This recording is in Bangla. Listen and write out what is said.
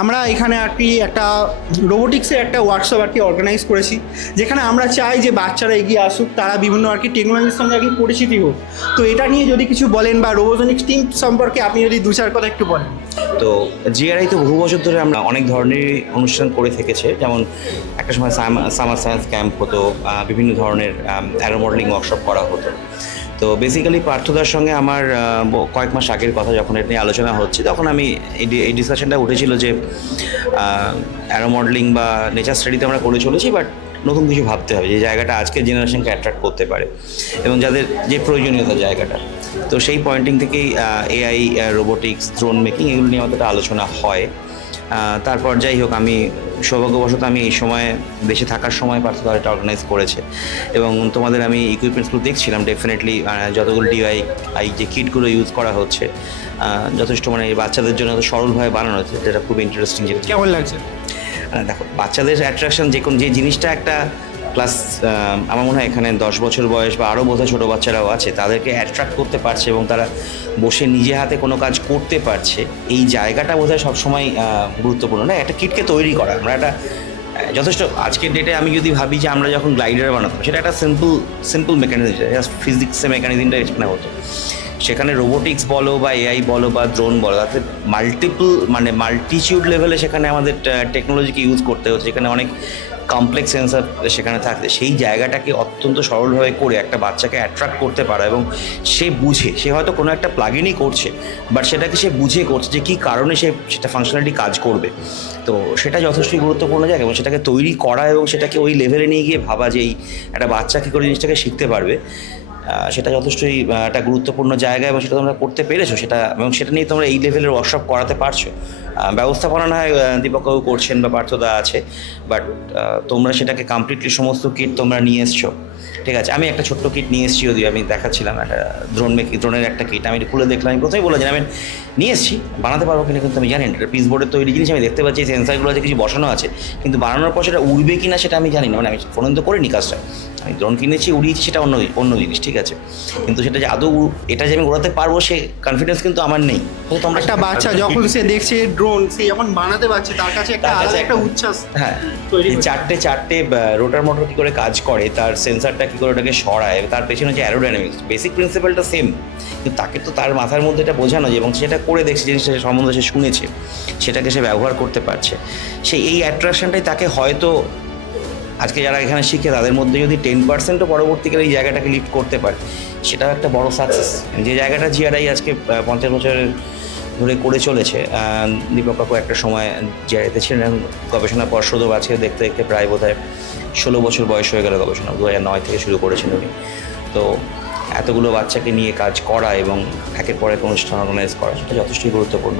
আমরা এখানে আর কি একটা রোবোটিক্সের একটা ওয়ার্কশপ আর কি অর্গানাইজ করেছি, যেখানে আমরা চাই যে বাচ্চারা এগিয়ে আসুক, তারা বিভিন্ন আর কি টেকনোলজির সঙ্গে আর কি পরিচিতি হোক। তো এটা নিয়ে যদি কিছু বলেন বা রোবোজনিক্স টিম সম্পর্কে আপনি যদি দু চার কথা একটু বলেন। তো জিআরআই তো বহু বছর ধরে আমরা অনেক ধরনের অনুষ্ঠান করে থেকেছে, যেমন একটা সময় সামার সায়েন্স ক্যাম্প হতো, বিভিন্ন ধরনের অ্যারো মডেলিং ওয়ার্কশপ করা হতো। তো বেসিক্যালি পার্থদার সঙ্গে আমার কয়েক মাস আগের কথা যখন এটা নিয়ে আলোচনা হচ্ছে, তখন আমি এই ডিসকাশনটা উঠেছিল যে অ্যারো মডেলিং বা নেচার স্টাডিতে আমরা করে চলেছি, বাট নতুন কিছু ভাবতে হবে যে জায়গাটা আজকের জেনারেশনকে অ্যাট্রাক্ট করতে পারে এবং যাদের যে প্রয়োজনীয়তা জায়গাটা। তো সেই পয়েন্টিং থেকেই এআই, রোবোটিক্স, ড্রোন মেকিং এগুলো নিয়ে আমাদের একটা আলোচনা হয়। তারপর যাই হোক, আমি সৌভাগ্যবশত আমি এই সময় দেশে থাকার সময় পার্থদা এটা অর্গানাইজ করেছে এবং তোমাদের আমি ইকুইপমেন্টসগুলো দেখছিলাম। ডেফিনেটলি যতগুলো ডিআই যে কিটগুলো ইউজ করা হচ্ছে যথেষ্ট মানে বাচ্চাদের জন্য সরলভাবে বানানো হচ্ছে, যেটা খুব ইন্টারেস্টিং। যেটা কেমন লাগছে? দেখো, বাচ্চাদের অ্যাট্রাকশন যে জিনিসটা একটা ক্লাস, আমার মনে হয় এখানে 10 বছর বয়স বা আরও বোধহয় ছোটো বাচ্চারাও আছে, তাদেরকে অ্যাট্রাক্ট করতে পারছে এবং তারা বসে নিজে হাতে কোনো কাজ করতে পারছে, এই জায়গাটা বোধহয় সবসময় গুরুত্বপূর্ণ। না, একটা কিটকে তৈরি করা আমরা একটা যথেষ্ট আজকের ডেটে আমি যদি ভাবি যে আমরা যখন গ্লাইডার বানাতাম, সেটা একটা সিম্পল মেকানিজম, ফিজিক্সের মেকানিজমটা এখানে হতো। সেখানে রোবোটিক্স বলো বা এআই বলো বা ড্রোন বলো, তাতে মাল্টিটিউড লেভেলে সেখানে আমাদের টেকনোলজিকে ইউজ করতে হচ্ছে, যেখানে অনেক কমপ্লেক্স সেন্সার সেখানে থাকতে সেই জায়গাটাকে অত্যন্ত সরলভাবে করে একটা বাচ্চাকে অ্যাট্রাক্ট করতে পারা এবং সে বুঝে, সে হয়তো কোনো একটা প্লাগইনই করছে, বাট সেটাকে সে বুঝে করছে যে কী কারণে সেটা ফাংশনালিটি কাজ করবে। তো সেটা যথেষ্টই গুরুত্বপূর্ণ জায়গা এবং সেটাকে তৈরি করা এবং সেটাকে ওই লেভেলে নিয়ে গিয়ে ভাবা যে একটা বাচ্চা কী করে জিনিসটাকে শিখতে পারবে, সেটা যথেষ্টই একটা গুরুত্বপূর্ণ জায়গা এবং সেটা তোমরা করতে পেরেছো, সেটা এবং সেটা নিয়ে তোমরা এই লেভেলের ওয়ার্কশপ করাতে পারছো। ব্যবস্থাপনা না হয় দীপকবাবু করছেন বা পার্থদা আছে, বাট তোমরা সেটাকে কমপ্লিটলি সমস্ত কিট তোমরা নিয়ে এসছো। ঠিক আছে, আমি একটা ছোট্ট কিট নিয়ে এসেছি, যদিও আমি দেখাচ্ছিলাম একটা ড্রোনের একটা কিট, আমি খুলে দেখলাম, আমি প্রথমেই বলেছি আমি নিয়ে এসেছি, বানাতে পারবো কিনা কিন্তু আমি জানি না। পিস বোর্ডের তৈরি জিনিস আমি দেখতে পাচ্ছি, সেন্সারগুলো আছে কিছু বসানো আছে, কিন্তু বানানোর পর সেটা উড়বে কিনা সেটা আমি জানি না। মানে আমি ফোন তো করিনি কাজটা, আমি ড্রোন কিনেছি, উড়িয়েছি, সেটা অন্য জিনিস, ঠিক আছে, কিন্তু সেটা যে আদৌ এটা যে আমি উড়াতে পারবো সে কনফিডেন্স কিন্তু আমার নেই। তোমরা একটা বাচ্চা যখন সে দেখছে ড্রোন, সে যখন বানাতে পারছে, তার কাছে একটা আলাদা একটা উচ্ছ্বাস। হ্যাঁ, চারটে রোটার মোটর কী করে কাজ করে, তার সেন্সারটা কী করে ওটাকে সরায়, তার পেছনে যে অ্যারোডাইনামিক্স বেসিক প্রিন্সিপালটা সেম, কিন্তু তাকে তো তার মাথার মধ্যে এটা বোঝানো যে এবং সেটা করে দেখছে, জিনিসটা সম্বন্ধে সে শুনেছে, সেটাকে সে ব্যবহার করতে পারছে, এই অ্যাট্রাকশনটাই তাকে হয়তো আজকে যারা এখানে শিখে তাদের মধ্যে যদি 10%ও পরবর্তীকালে এই জায়গাটাকে লিফট করতে পারে, সেটাও একটা বড় সাকসেস। যে জায়গাটা জিআরআই আজকে 50 বছরের ধরে করে চলেছে। দীপক কাকু একটা সময় জিআরআইতে ছিলেন, গবেষণা পর্ষদও আছে, দেখতে দেখতে প্রায় বোধহয় 16 বছর বয়স হয়ে গেল গবেষণা, 2009 থেকে শুরু করেছেন উনি। তো এতগুলো বাচ্চাকে নিয়ে কাজ করা এবং একের পর এক অনুষ্ঠান অর্গানাইজ করা, সেটা যথেষ্টই গুরুত্বপূর্ণ।